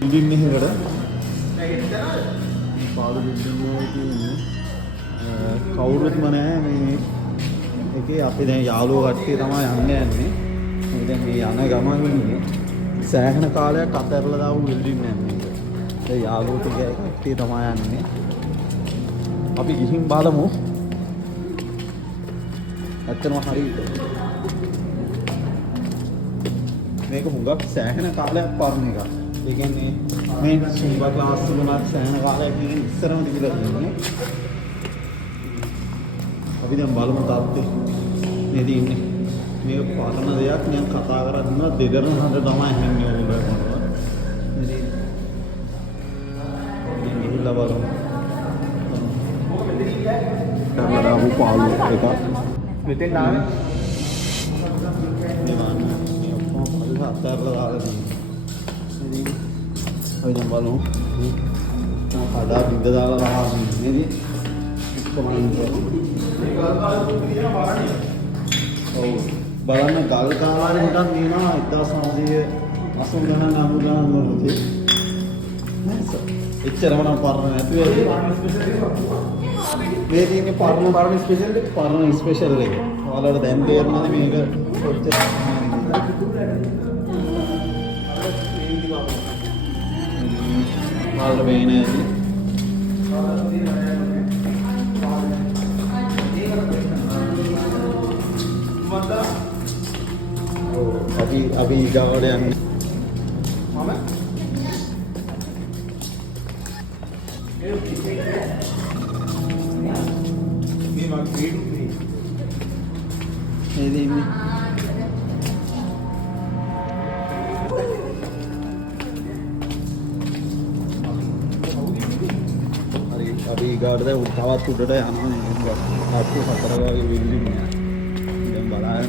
Building එකකට පාළු building එකක ඉන්නේ කවුරුත්ම නැහැ මේ එකේ අපි දැන් යාළුවෝ කට්ටිය තමයි යන්නේ. අපි දැන් මේ යන ගමන් ඉන්නේ සෑහෙන කාලයක් අතහැරලා දාපු බිල්ඩින් එකක් මේක. ඒ යාළුවෝ ටික කට්ටිය තමයි යන්නේ. අපි ගිහින් බලමු. ඇත්තම හරි මේක හුඟක් සෑහෙන කාලයක් පරණ එකක්. ඒ කියන්නේ මේ සුම්බා ක්ලාස් වලත් සෑහෙන කාලයක් ඉතින් ඉස්සරම තිබිලා තියෙන්නේ. අපි දැන් බලමු තාත්තේ මේ තියෙන්නේ. මේක පරණ දෙයක් මම කතා කරන්න දෙදරන හඳ තමයි හැන්නේ ඔයගොල්ලෝ. ඉතින් ගිහිල්ලා බලමු. තමරාවු පාළු එකක්. මෙතෙන් ආවේ අත්තරලා දාලා තියෙනවා. ඉතින් අපි දැන් බලමු. කඩා බින්ද දාලා රහන් නේද? කොහොමද? මේ ගල් කාලේ තියෙන වරණිය. ඔව්. බලන්න ගල් කාලේ හිටන් තියෙනවා 1980 ගණන් 90 ගණන් වලදී. නේද? එච්චරම නම් පරණ නැතුව මේ තියෙන්නේ පරණ ස්පෙෂල් එක. පරණ ස්පෙෂල් එක. ඔයාලට දැන් තේරෙනවද මේක කොච්චර माल बेन है अभी अभी गावड़े अभी गाड़ उठावा उड़े आपको खतरा बिल्डिंग एकदम बड़ा है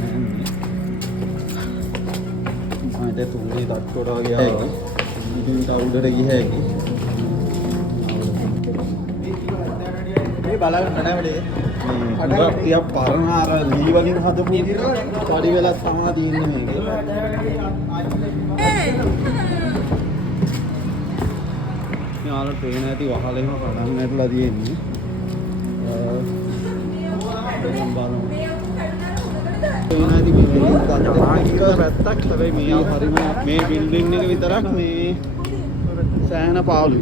तुम्हें तटोड़ा गया उड़ रही है परनार लीवली पड़ी वेला समा दी ट्रेन है वहाले पड़ा दी मे बिल्डिंग वितर मे सैन पावल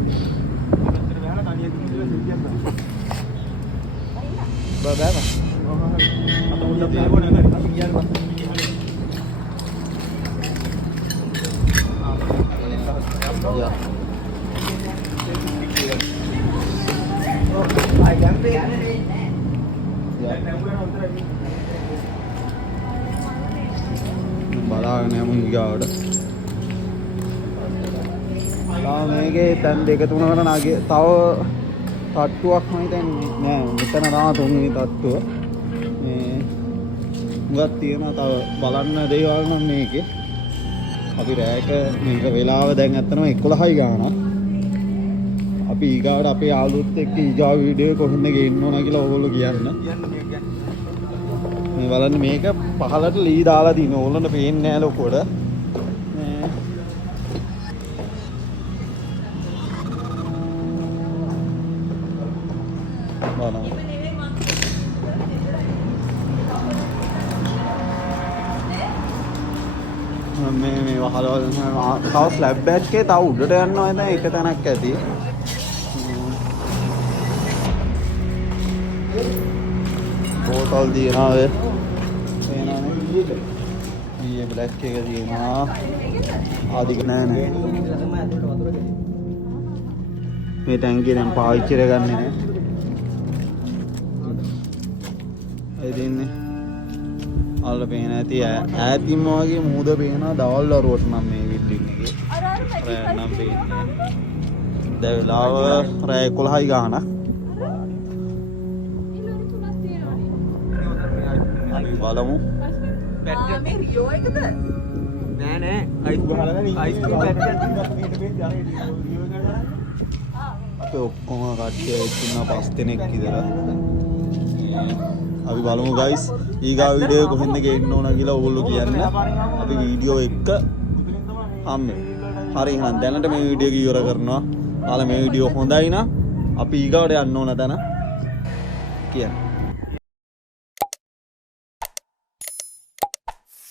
බලාගෙන යමු ඊගාවට. මේකේ තැන් දෙක තුනකට නාගේ තව තට්ටුවක් මම හිතන්නේ නෑ මෙතන තමයි තුන්වෙනි තට්ටුව. මේ මුගක් තියෙනවා තව බලන්න දේවල් නම් මේකේ. අපි රෑක මේක වෙලාව දැන් ඇත්තටම 11යි ගානක්. අපි ඊගාවට අපේ යාළුවොත් එක්ක ඊගා වීඩියෝ කොහෙන්ද ගේන්න ඕන කියලා ඕගොල්ලෝ කියන්න. මේ බලන්න මේක පහලට ලී දාලා දින ඕගොල්ලන්ට පේන්නේ නැහැ ලොකුවට. මේ වහලවල් තව ස්ලැබ් එකේ තව උඩට යනවා දැන් එක තැනක් ඇති. බෝතල් දිනවා වේ. ये ब्लैक के दिए आदि नෑ නෑ මේ ටැංකිය දැන් පාවිච්චි කරගන්නේ නෑ. ඒ දින්නේ අල්ල පේන ඇති ඈතින්ම වගේ මූද පේනවා දවල් වරුවට නම් මේ බිල්ඩින් එකේ රෑ නම් පේන්නේ. දැන් වෙලාව රෑ 11යි ගානක්. අපි බලමු. මේ රියෝ එකද? නෑ නෑ අයිස් ගහලා අයිස් ඔක්කොම කට්ටිය ඉන්න 5 දෙනෙක් විතර. අපි බලමු ගයිස් ඊගා වීඩියෝ කොහෙන්ද ගේන්න ඕන කියලා ඕගොල්ලෝ කියන්න. අපි වීඩියෝ එක හම්බෙමු. හරි එහෙනම් දැනට මේ වීඩියෝ එක ඉවර කරනවා. ඔයාලා මේ වීඩියෝ හොඳයි නම් අපි ඊගාවට යන්න ඕන තැන කියන්න.